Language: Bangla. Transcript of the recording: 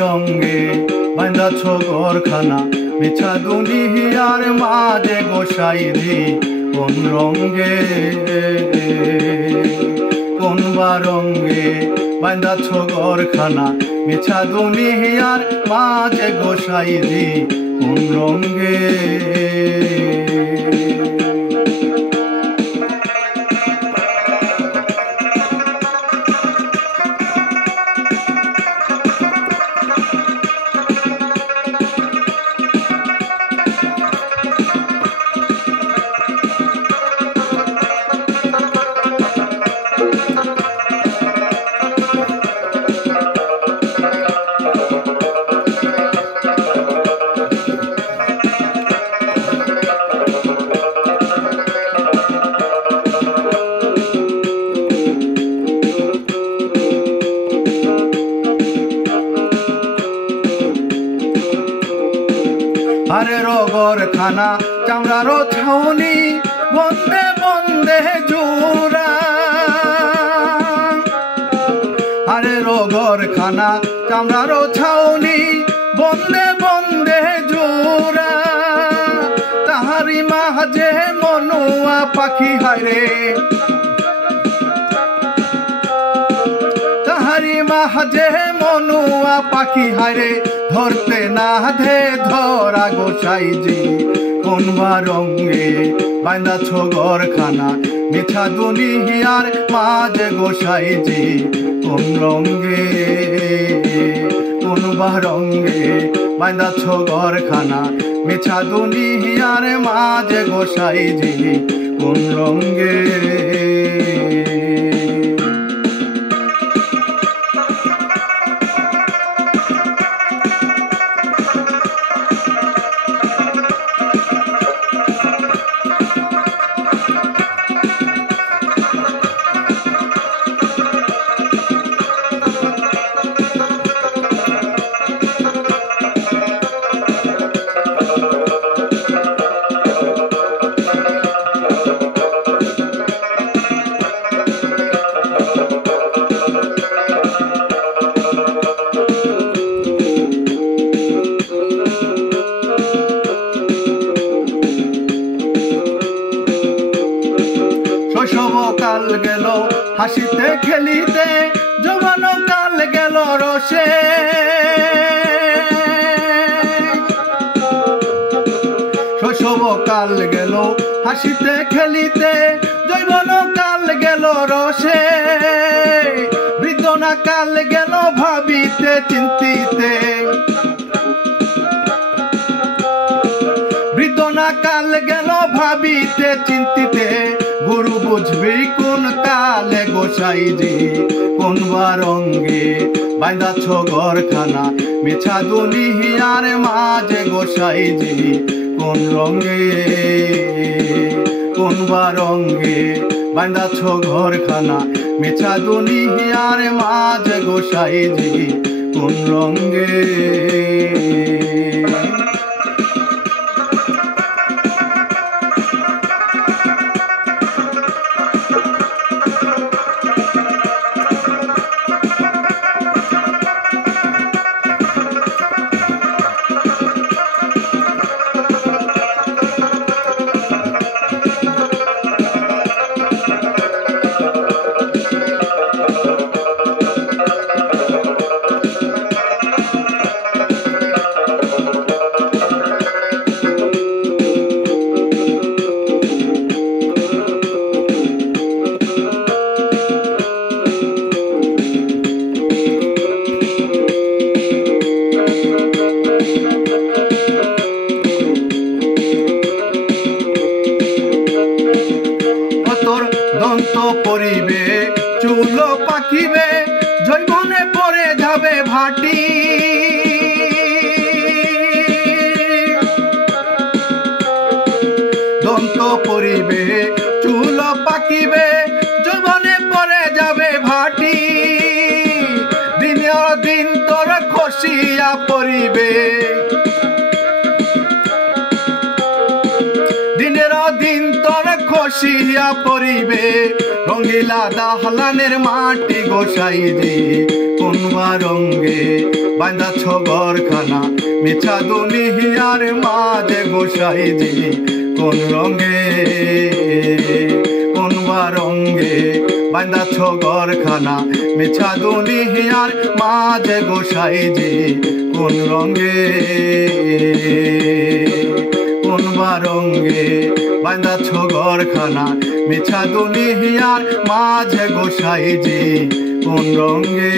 রঙ্গে বাঁধাছ ঘরখানা মিছা দুনিয়ার মাঝে গোসাইজি কোন রঙ্গে কোন রঙ্গে বাঁধাছ ঘরখানা মিছা দুনিয়ার মাঝে গোসাইজি কোন রঙ্গে আরে রগর খানা চামড়ার ছাউনি বন্দে বন্দে জোড়া আরে রগর খানা চামড়ার ছাউনি বন্দে বন্দে জোড়া তাহারি মাঝে মনুয়া পাখি হায়রে তাহারি মাঝে মনুয়া পাখি হায়রে ধরতে না ধে ধরা গোসাইজি কোন রঙ্গে বাঁধাছ ঘরখানা মিছা দুনিয়ার মাঝে গোসাইজি কোন রঙ্গে কোন রঙ্গে বাঁধাছ ঘরখানা মিছা দুনিয়ার মাঝে গোসাইজি কোন রঙ্গে কাল গেল হাসিতে খেলিতে যৌবন কাল গেল রসে শৈশব কাল গেল হাসিতে খেলিতে যৌবন কাল গেল রসে বৃদ্ধনা কাল গেল ভাবিতে চিন্তিতে বৃদ্ধনা কাল গেল ভাবিতে চিন্তিতে গুরু বুঝবি কোন কালে গোসাইজি কোন রঙ্গে বাঁধাছ ঘরখানা মিছা দুনিয়ার মাঝে গোসাইজি কোন রঙ্গে কোন রঙ্গে বাঁধাছ ঘরখানা মিছা দুনিয়ার মাঝে গোসাইজি কোন রঙ্গে দন্ত পরিবে চুল পাকিবে জৈবনে পরে যাবে ভাটি দন্ত পরিবে চুল পাকিবে জৈবনে পরে যাবে ভাটি বসিয়া পরিবে রঙ্গিলা দাহলানের মাটি গোসাইজি কোনবা রঙ্গে বাঁধাছ ঘরখানা মিছা দুনিয়ার মাঝে গোসাইজি কোন রঙ্গে কোনবা রঙ্গে বাঁধাছ ঘরখানা মিছা দুনিয়ার মাঝে গোসাইজি কোন রঙ্গে কোনবা রঙ্গে বাঁধাছ ঘরখানা মিছা দুনিয়ার মাঝে গোসাইজি কোন রঙ্গে